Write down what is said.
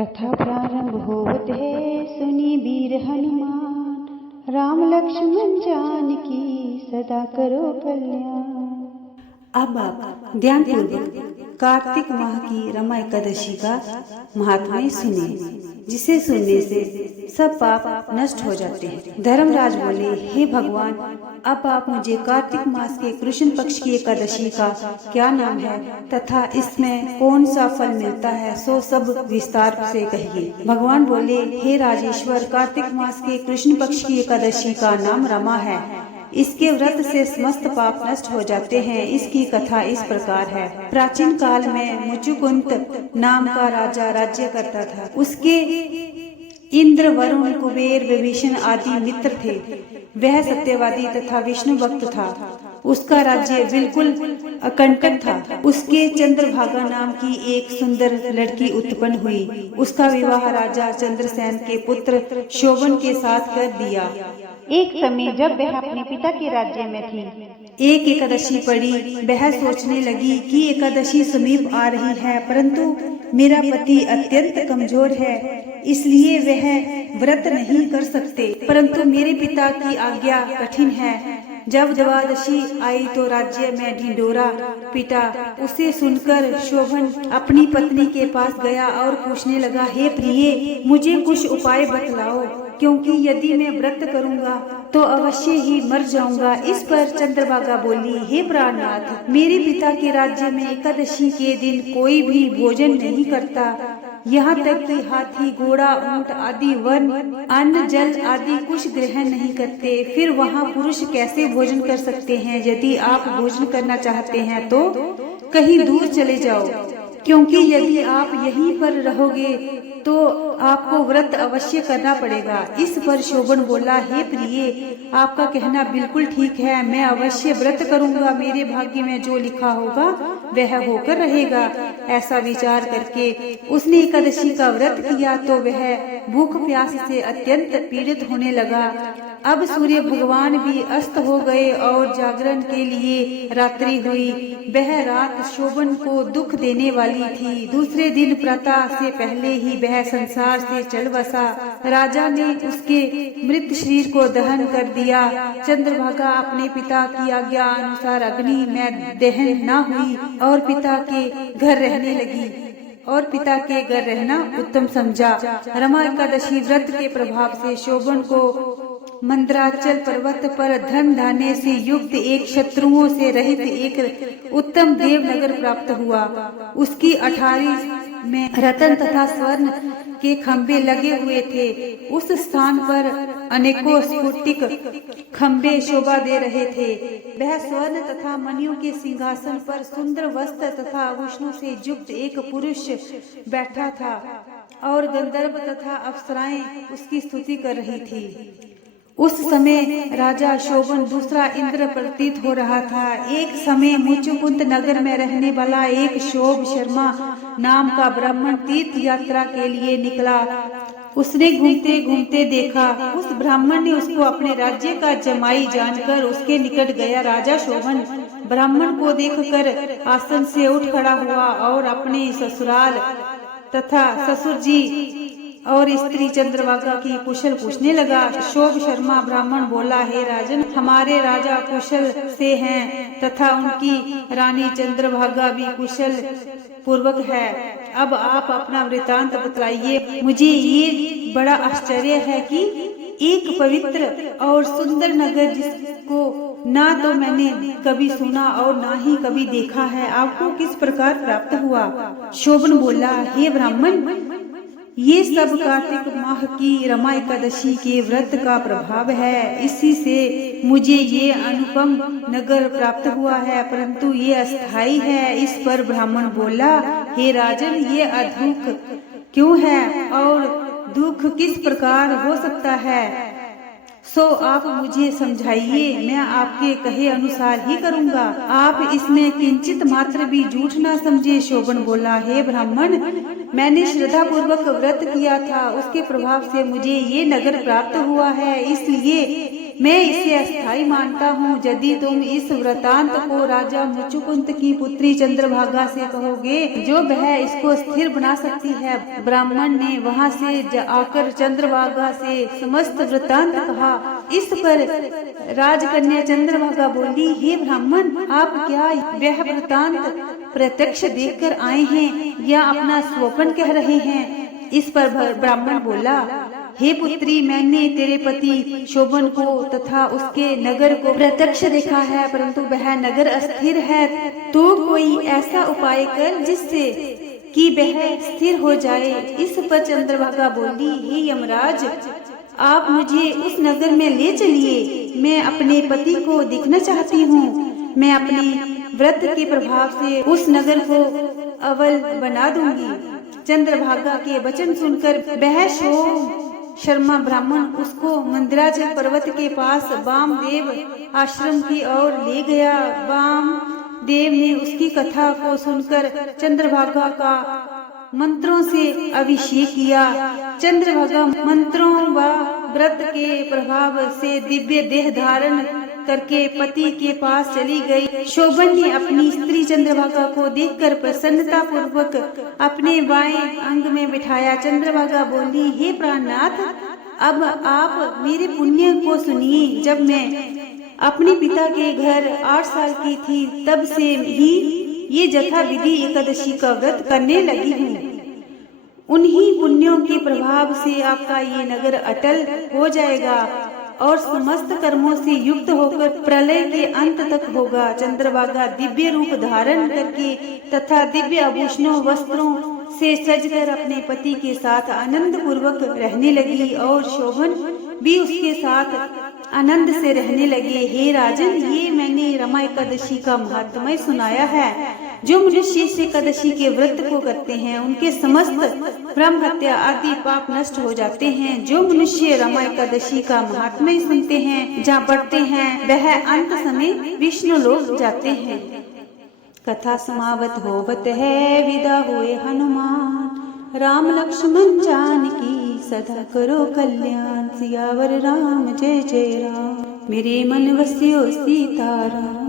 कथा प्रारंभ होवत है, सुनी वीर हनुमान। राम लक्ष्मण जानकी सदा करो कल्याण। अब आप ध्यान पूर्वक कार्तिक माह की रमा एकादशी का महात्म्य सुने, जिसे सुनने से सब पाप नष्ट हो जाते हैं। धर्मराज बोले, हे भगवान, अब आप मुझे कार्तिक मास के कृष्ण पक्ष की एकादशी का क्या नाम है तथा इसमें कौन सा फल मिलता है, सो सब विस्तार से कहिए। भगवान बोले, हे राजेश्वर, कार्तिक मास के कृष्ण पक्ष की एकादशी का नाम रमा है। इसके व्रत से समस्त पाप नष्ट हो जाते हैं। इसकी कथा इस प्रकार है। प्राचीन काल में मुचुकुंद नाम का राजा राज्य करता था। उसके इंद्र, वरुण, कुबेर, विभीषण आदि मित्र थे। वह सत्यवादी तथा विष्णु भक्त था। उसका राज्य बिल्कुल अकंटक था। उसके चंद्रभागा नाम की एक सुंदर लड़की उत्पन्न हुई। उसका विवाह राजा चंद्रसेन के पुत्र शोभन के साथ कर दिया। एक समय जब वह अपने पिता के राज्य में थी, एक एकादशी पड़ी। वह सोचने लगी कि एकादशी समीप आ रही है, परंतु मेरा पति अत्यंत कमजोर है, इसलिए वह व्रत नहीं कर सकते। परंतु मेरे पिता की आज्ञा कठिन है। जब द्वादशी आई तो राज्य में ढिंढोरा पिटा। उसे सुनकर शोभन अपनी पत्नी के पास गया और पूछने लगा, हे प्रिय, मुझे कुछ उपाय बतलाओ, क्योंकि यदि मैं व्रत करूंगा तो अवश्य ही मर जाऊंगा। इस पर चंद्रभागा बोली, हे प्राणनाथ, मेरे पिता के राज्य में एकादशी के दिन कोई भी भोजन नहीं करता। यहाँ तक कि हाथी, घोड़ा, ऊंट आदि वन अन्न जल आदि कुछ ग्रहण नहीं करते। फिर वहाँ पुरुष कैसे भोजन कर सकते हैं? यदि आप भोजन करना चाहते हैं तो कहीं दूर चले जाओ, क्योंकि यदि आप यहीं पर रहोगे तो आपको व्रत अवश्य करना पड़ेगा। इस पर शोभन बोला, हे प्रिय, आपका कहना बिल्कुल ठीक है। मैं अवश्य व्रत करूंगा। मेरे भाग्य में जो लिखा होगा वह होकर रहेगा। ऐसा विचार करके उसने एकादशी का व्रत किया तो वह भूख प्यास से अत्यंत पीड़ित होने लगा। अब सूर्य भगवान भी अस्त हो गए और जागरण के लिए रात्रि हुई। वह रात शोभन को दुख देने वाली थी। दूसरे दिन प्रातः से पहले ही वह संसार से चल बसा। राजा ने उसके मृत शरीर को दहन कर दिया। चंद्रभागा अपने पिता की आज्ञा अनुसार अग्नि में दहन न हुई और पिता के घर रहने उत्तम समझा। रमा एकादशी व्रत के प्रभाव से शोभन को मंदराचल पर्वत पर धन धान्य से युक्त एक, शत्रुओं से रहित एक उत्तम देवनगर प्राप्त हुआ। उसकी अठारी में रतन तथा स्वर्ण के खंभे लगे हुए थे। उस स्थान पर अनेकों स्फटिक खंभे शोभा दे रहे थे। वह स्वर्ण तथा मणियों के सिंहासन पर सुंदर वस्त्र तथा आभूषणों से युक्त एक पुरुष बैठा था और गंधर्व तथा अप्सराएं उसकी स्तुति कर रही थी। उस समय राजा शोभन दूसरा इंद्र प्रतीत हो रहा था। एक समय मुचुकुंद नगर में रहने वाला एक शोभ शर्मा नाम का ब्राह्मण तीर्थ यात्रा के लिए निकला। उसने घूमते घूमते देखा। उस ब्राह्मण ने उसको अपने राज्य का जमाई जानकर उसके निकट गया। राजा शोभन ब्राह्मण को देखकर आसन से उठ खड़ा हुआ और अपने ससुराल तथा ससुर जी और स्त्री चंद्रभागा की कुशल पूछने लगा। शोभ शर्मा ब्राह्मण बोला, हे राजन, हमारे राजा कुशल से हैं तथा उनकी रानी चंद्रभागा भी कुशल पूर्वक है। अब आप अपना वृतांत बतलाइए। मुझे ये बड़ा आश्चर्य है कि एक पवित्र और सुंदर नगर, जिसको ना तो मैंने कभी सुना और ना ही कभी देखा है, आपको किस प्रकार प्राप्त हुआ? शोभन बोला, हे ब्राह्मण, ये सब कार्तिक माह की रमा एकादशी के व्रत का प्रभाव है। इसी से मुझे ये अनुपम नगर प्राप्त हुआ है, परंतु ये अस्थाई है। इस पर ब्राह्मण बोला, हे राजन, ये अदुख क्यों है और दुख किस प्रकार हो सकता है? सो आप मुझे समझाइए, मैं आपके कहे अनुसार ही करूंगा। आप इसमें किंचित मात्र भी झूठ ना समझे। शोभन बोला, हे ब्राह्मण, मैंने श्रद्धा पूर्वक व्रत किया था, उसके प्रभाव से मुझे ये नगर प्राप्त हुआ है, इसलिए मैं इसे अस्थाई मानता हूँ। यदि तुम इस वृतांत को राजा मुचुकुंद की पुत्री चंद्रभागा से कहोगे, जो वह इसको स्थिर बना सकती है। ब्राह्मण ने वहाँ से आकर चंद्रभागा से समस्त वृतांत कहा। इस पर राजकन्या चंद्रभागा बोली, हे ब्राह्मण, आप क्या वह वृतांत प्रत्यक्ष देखकर आए हैं या अपना स्वप्न कह रहे हैं? इस पर ब्राह्मण बोला, हे पुत्री, मैंने तेरे पति शोभन को तथा उसके नगर को प्रत्यक्ष देखा है, परंतु वह नगर अस्थिर है। तो कोई ऐसा उपाय कर जिससे कि वह स्थिर हो जाए। इस पर चंद्रभागा बोली, हे यमराज, आप मुझे उस नगर में ले चलिए। मैं अपने पति को देखना चाहती हूँ। मैं अपने व्रत के प्रभाव से उस नगर को अव्वल बना दूंगी। चंद्रभागा के वचन सुनकर वह शर्मा ब्राह्मण उसको मंदराचल पर्वत के पास वामदेव आश्रम की ओर ले गया। वामदेव ने उसकी कथा को सुनकर चंद्रभागा का मंत्रों से अभिषेक किया। चंद्रभागा मंत्रों व व्रत के प्रभाव से दिव्य देह धारण करके पति के पास चली गई। शोभन ने अपनी स्त्री चंद्रभागा को देखकर प्रसन्नता पूर्वक अपने बाएं अंग में बिठाया। चंद्रभागा बोली, हे प्राणनाथ, अब आप मेरे पुण्य को सुनिए। जब मैं अपने पिता के घर 8 साल की थी, तब से ही ये जथा विधि एकादशी का व्रत करने लगी हूँ। उन्हीं पुण्यों के प्रभाव से आपका ये नगर अटल हो जाएगा और समस्त कर्मों से युक्त होकर प्रलय के अंत तक होगा। चंद्रभागा दिव्य रूप धारण करके तथा दिव्य आभूषणों वस्त्रों से सजकर अपने पति के साथ आनंद पूर्वक रहने लगी और शोभन भी उसके साथ आनंद से रहने लगे। हे राजन, ये मैंने रमा एकादशी का महात्म्य सुनाया है। जो मनुष्य इस एकादशी के व्रत को करते हैं, उनके समस्त ब्रह्म हत्या आदि पाप नष्ट हो जाते हैं। जो मनुष्य रमा एकादशी का महात्म्य सुनते हैं, जहाँ पढ़ते हैं, वह अंत समय विष्णु लोक जाते हैं। कथा समावत होवत है, विदा हुए हनुमान। राम लक्ष्मण जानकी सदा करो कल्याण। सियावर राम जय जय राम। मेरे मन वस्यो सीताराम।